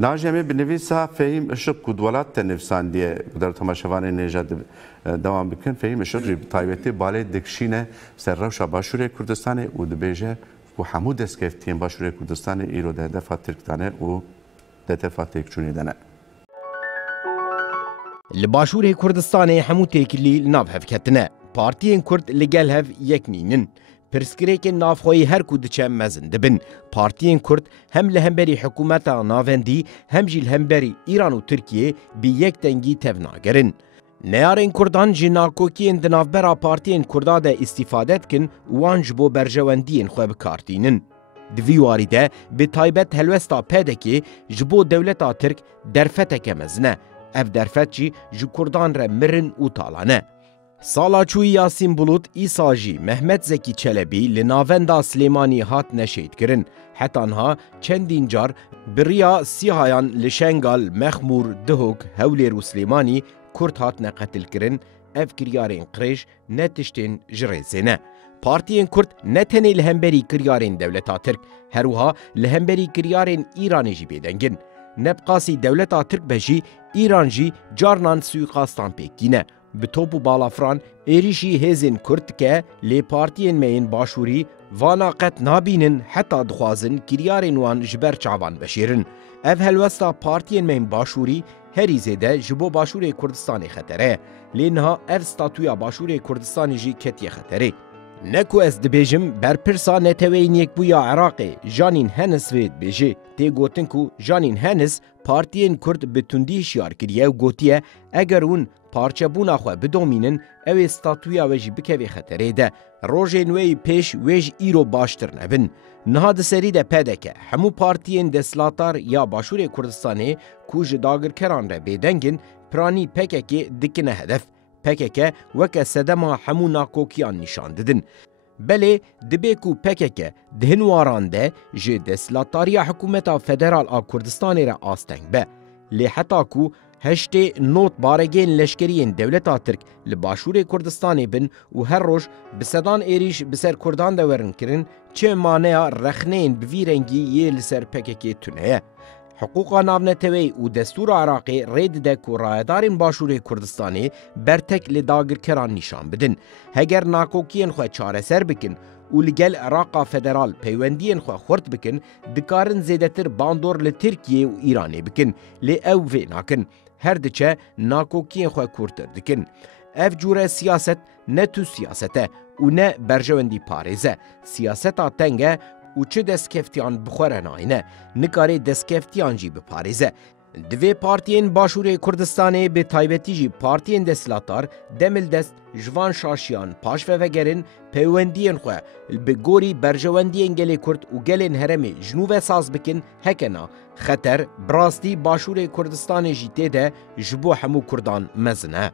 ناجمه بنویسا فهم اشق کدولات تنفساندیه در تماشاوان نژاد دوام بکن فهم اشق تایبتی باله دکشینه سر روش باشوری کردستان و دبیجه و حمود اسکفتیم باشوری کردستان ایرو ده دفعه ترکتانه و ده دفعه تکچونی دنه. لباشوری کردستان حمود تکلی ناف هفکتنه. پارتیین کرد لگل هف یک نینن. پرسکریک نافخوی هر کودچه مزن دبن. پارتیین کرد هم لهمبری حکومت ناوندی هم جیل همبری ایران و ترکیه بی یک دنگی تفناگرن. نیارین کردان جناکوکین دنافبرا پارتیین کردا ده استفادت کن وانج بو برجواندین خواه بکارتینن. دویواری ده به تایبت هلوستا پدکی جبو دولتا ترک درفتک مزنه. اف درفت جی جو کردان را مرن و تالانه. سالا چوی یاسین بلوت ایساجی محمد زکی چلبی لناوندا سلیمانی هات نشید کرن. حتی انها چندین جار بریا سیهایان لشنگال مخمور دهوک هولیر و سلیمانی کرد هات نقتل کرن. اف کریارین قریش نتشتین جریزینه. پارتیین کرد نتنی لهمبری کریارین دولتا ترک هروها لهمبری کریارین ایرانی جی بیدنگن. نبقاسی دولتا ترک بجی ایران جی جارنان سویقاستان پیکینه. به توپ و بالافران ایریشی هزین کرد که لی پارتیین مین باشوری وانا قد نابینن حتی دخوازن کریارین وان جبر چاوان بشیرن. اف هلوستا پارتیین مین باشوری هری زیده جبو باشوری کردستانی خطره. لینها اف ستاتویا باشوری کردستانی جی کتی خطره. نکو از دبیجم برپرسا نتوین یک بویا عراقی جانین هنس وید بیجی تی گوتن کو جانین هنس پارتیین کرد به تندی شیار کریه و گوتیه اگر اون پارچه بونا خواه بدومینن او استاتویا ویجی بکوی خطره ده روژه نوی پیش ویج ایرو باشتر نبن. نهاد سری ده پیده که همو پارتیین دسلاتار یا باشور کردستانی کوج داگر کران را بیدنگن پرانی پککی دکنه هدف. پککه وکه سدما همو ناکوکیان نشان ددن. بله دبیکو پککه دهنواران ده جه دسلاتاریا حکومتا فدرال آ کردستانی را آستنگ به. لی حتا کو هشته نوت بارگین لشکرین دولتا ترک لباشور کردستانی بن و هر روش بسدان ایریش بسر کردان دورن کرن چه مانع رخنین بویرنگی یه لسر پککه تونه. حقوق ناونتوی و دستور عراقی رید ده که رایدارین باشور کردستانی برتک لداگر کران نشان بدن. هگر ناکوکین خواه چاره سر بکن و لگل عراقا فدرال پیوندین خواه خورد بکن دکارن زیدتر باندور لترکیه و ایرانی بکن لی او وی ناکن. هر دچه ناکوکین خواه کورتر دکن. اف جوره سیاست نه تو سیاسته و نه برجوندی پاریزه. سیاستا تنگه و چه دستکفتیان بخوره ناینه نکاره دستکفتیان جی بپاریزه. دوی پارتیین باشور کردستانی به تایبتی جی پارتیین دسلاتار دمل دست جوان شاشیان پاش وگرن پیوندین خواه به گوری برجواندین گلی کرد و گلین هرمی جنوب ساز بکن هکنا خطر براستی باشور کردستانی جی تیده جبو همو کردان مزنه.